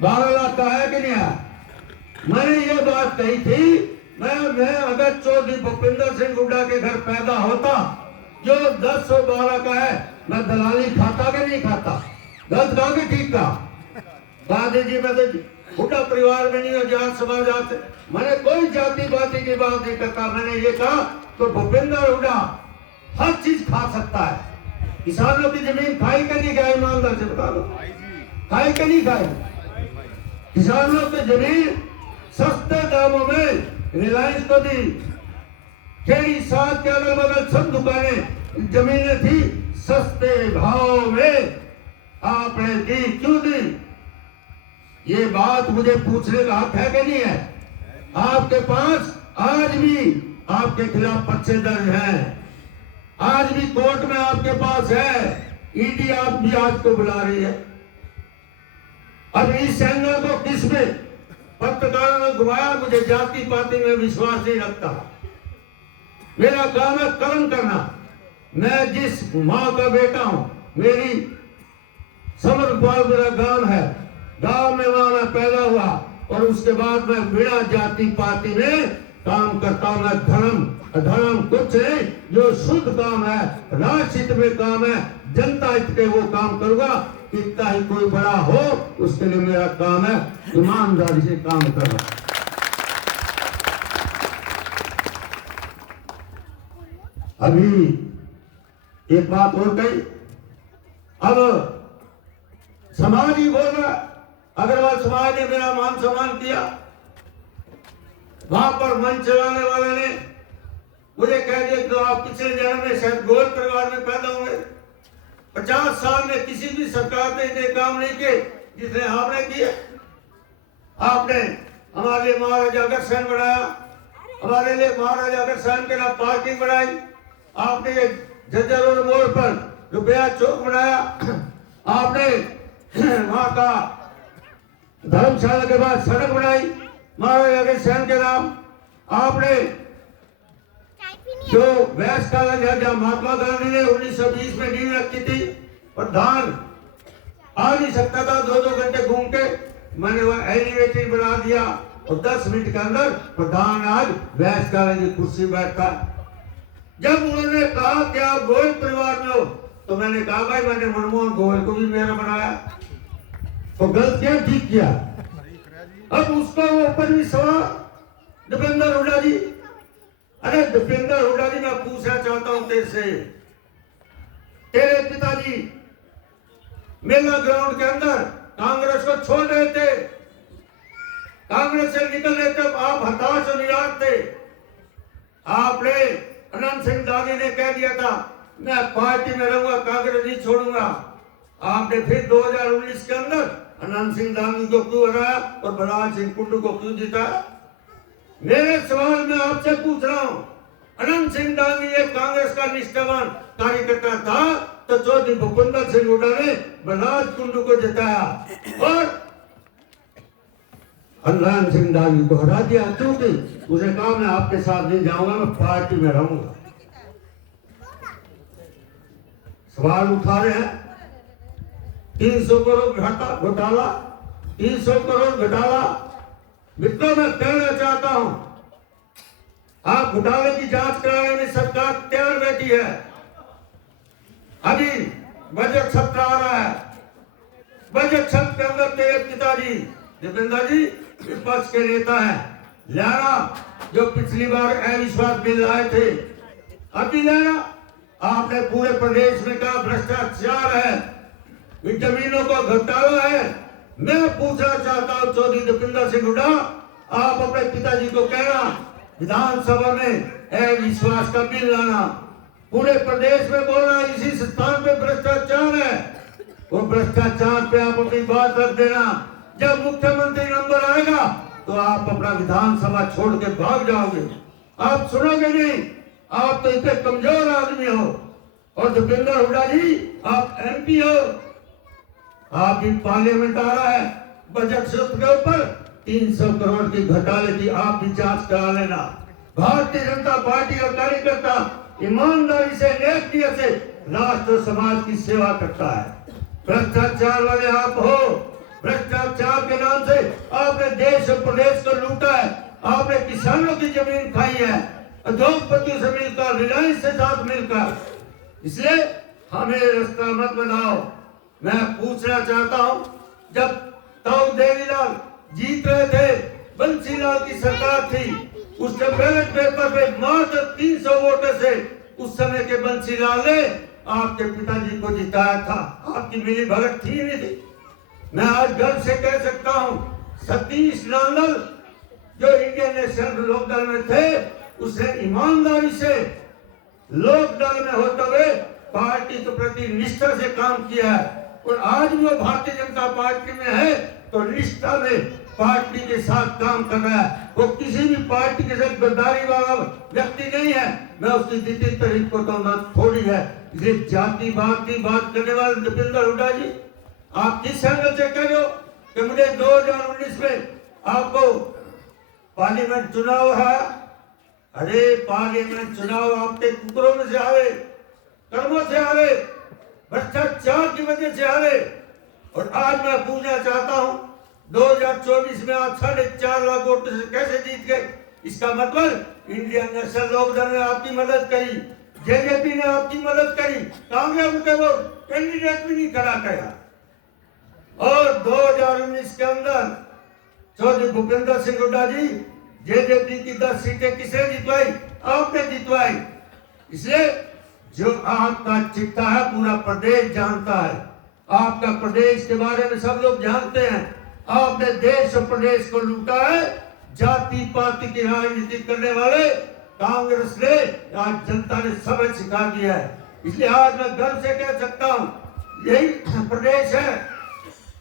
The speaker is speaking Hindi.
12 लाख का है कि नहीं है? मैंने ये बात कही थी, मैं अगर चौधरी भूपिंदर सिंह हुड्डा के घर पैदा होता, जो 10/12 का है, मैं दलाली खाता कि नहीं खाता? गलत कहा कि ठीक कहा? दादी जी मैं तो हुड्डा परिवार में नहीं हो, जात समाज आते, मैंने कोई जाति पाति की बात नहीं करता। मैंने ये कहा तो भूपिंदर हुड्डा हर चीज खा सकता है। किसानों की जमीन खाई कि नहीं खाई? ईमानदार से बता दो, खाई कि नहीं खाई? किसानों की जमीन सस्ते दामों में रिलायंस को दी। खेड़ी साथ के अगल बगल सब दुकानें जमीनें थी, सस्ते भाव में आपने दी। क्यों दी? ये बात मुझे पूछने का हक है कि नहीं है? आपके पास आज भी आपके खिलाफ पर्चे दर्ज हैं, आज भी कोर्ट में आपके पास है, ईडी आप भी आज को बुला रही है। अब इस एंगल को किसमें पत्रकारों ने घुमाया? मुझे जाति पाति में विश्वास नहीं रखता। मेरा काम है कर्म करना। मैं जिस माँ का बेटा हूं, मेरी समरपाल मेरा गांव है, गांव में वहां मैं पैदा हुआ और उसके बाद मैं बिना जाति पाति में काम करता हूं। मैं धर्म अधर्म कुछ नहीं, जो शुद्ध काम है, राष्ट्रहित में काम है, जनता हित के वो काम करूंगा। कितना ही कोई बड़ा हो, उसके लिए मेरा काम है ईमानदारी से काम करना। अभी एक बात और कही, अब समाज ही बोल रहा, अग्रवाल समाज ने मेरा मान सम्मान किया। वहां पर मंच चलाने वाले ने मुझे कह दिया कि आप पिछले जन्म में शायद गोल परिवार में पैदा हुए। 50 साल में किसी भी सरकार ने इतने काम नहीं किए जितने आपने किए। आपने हमारे लिए महाराजा अग्रसेन बनाया, हमारे लिए महाराजा अग्रसेन के नाम पार्किंग बनाई। आपने ये जज्जर रोड मोड़ पर रुपया चौक बनाया। आपने वहां का धर्मशाला के बाद सड़क बनाई महाराजा अग्रसेन के नाम। आपने जो वैस का जहाँ महात्मा गांधी ने 1920 में नींव रखी थी, प्रधान आ नहीं सकता था 2-2 घंटे घूम के, मैंने वह एलिवेटेड बना दिया और 10 मिनट के अंदर प्रधान आज वैस का कुर्सी बैठता। जब उन्होंने कहा कि आप गोयल परिवार में हो, तो मैंने कहा भाई मैंने मनमोहन गोयल को भी मेरा बनाया, तो गलत क्या ठीक किया? अब उसका ऊपर भी सवाल दीपेंद्र हुड्डा जी। अरे दीपेंद्र हुड्डा जी, मैं पूछना चाहता हूं तेरे से, तेरे पिताजी मेला ग्राउंड के अंदर कांग्रेस को छोड़ रहे थे, कांग्रेस से निकल रहे थे, आप हताश और निराश थे। आपने अनंत सिंह दागी ने कह दिया था मैं पार्टी में रहूंगा, कांग्रेस नहीं छोड़ूंगा। आपने फिर 2019 के अंदर अनंत सिंह दागी को क्यों हराया और बलराज सिंह कुंडू को क्यों जिताया? मेरे सवाल में आपसे पूछ रहा हूं, अनंत सिंह दागी एक कांग्रेस का निष्ठावान कार्यकर्ता था, तो चौधरी भूपिंदर सिंह हुड्डा ने बलराज कुंडू को जिताया और अनंत सिंह दागी को हरा दिया, क्योंकि उसे कहा मैं आपके साथ नहीं जाऊंगा, मैं पार्टी में रहूंगा। सवाल उठा रहे हैं 300 करोड़ घोटाला, 300 करोड़ घोटाला। मित्रों, मैं कहना चाहता हूं, आप घोटाले की जांच कराने में सरकार तैयार बैठी है। अभी बजट सत्र आ रहा है, बजट सत्र के अंदर तेरे पिताजी दीपेंद्र जी विपक्ष के नेता हैं, लाना जो पिछली बार अविश्वास बिल लाए थे, अभी लाना। आपने पूरे प्रदेश में कहा भ्रष्टाचार है, जमीनों का घोटाला है। मैं पूछना चाहता हूं चौधरी दीपेंद्र सिंह हुड्डा, आप अपने पिताजी को कहना विधानसभा में अविश्वास का बिल लाना, पूरे प्रदेश में बोलना इसी स्थान पे भ्रष्टाचार है, वो भ्रष्टाचार पे आप अपनी बात रख देना। जब मुख्यमंत्री नंबर आएगा तो आप अपना विधानसभा छोड़ के भाग जाओगे, आप सुनोगे नहीं। आप तो इतने कमजोर आदमी हो। और दीपेंद्र हुड्डा जी, आप एमपी हो, आप भी पार्लियामेंट आ रहा है, बजट सत्र के ऊपर 300 करोड़ की घोटाले की आप भी जांच करा लेना। भारतीय जनता पार्टी का कार्यकर्ता ईमानदारी से, नेकनियत से राष्ट्र समाज की सेवा करता है। भ्रष्टाचार वाले आप हो, भ्रष्टाचार के नाम से आपने देश और प्रदेश को लूटा है। आपने किसानों की जमीन खाई है, उद्योगपतियों से मिलकर, रिलायंस से साथ मिलकर। इसलिए हमें रास्ता मत बनाओ। मैं पूछना चाहता हूं, जब ताऊ देवीलाल जीत रहे थे, बंसीलाल की सरकार थी, उसके बैलेट पेपर पे मात्र 300 वोटों से उस समय के बंसीलाल ने आपके पिताजी को जिताया था। आपकी मिली भगत थी नहीं थी। मैं आज गर्व से कह सकता हूं, सतीश नांदल जो इंडियन नेशनल लोकदल में थे, उसने ईमानदारी से लोकदल में होते हुए पार्टी के प्रति निष्ठा से काम किया है। और आज वो भारतीय जनता पार्टी में है तो निष्ठा में पार्टी के साथ काम कर रहा है। वो किसी भी पार्टी के साथ गद्दारी वाला व्यक्ति नहीं है। मैं उसकी जितनी तारीफ को तो थोड़ी है। इसलिए जातिवाद की बात करने वाले दीपेंद्र हुड्डा जी, आप किस एंगल से कह रहे हो कि मुझे 2019 में आपको पार्लियामेंट चुनाव है? अरे पार्लियामेंट चुनाव आपके टुकड़ों में से हारे, कर्मों से हारे, भ्रष्टाचार की वजह से हारे। और आज मैं पूछना चाहता हूं, 2024 में आप 4.5 लाख वोट से कैसे जीत गए? इसका मतलब इंडियन नेशनल लोकदल ने आपकी मदद करी, जेजेपी ने आपकी मदद करी, कांग्रेस के वो कैंडिडेट भी नहीं खड़ा किया। और 2019 के अंदर चौधरी भूपेंद्र सिंह हुड्डा जी, जेजेपी की 10 सीटें किसने जितवाई? आपने जितवाई। इसलिए जो आपका चिट्ठा है पूरा प्रदेश जानता है। आपका प्रदेश के बारे में सब लोग जानते हैं। आपने देश और प्रदेश को लूटा है। जाति पाति की राजनीति करने वाले कांग्रेस ने आज जनता ने सबक सिखा दिया है। इसलिए आज मैं गर्व से कह सकता हूं, यही प्रदेश है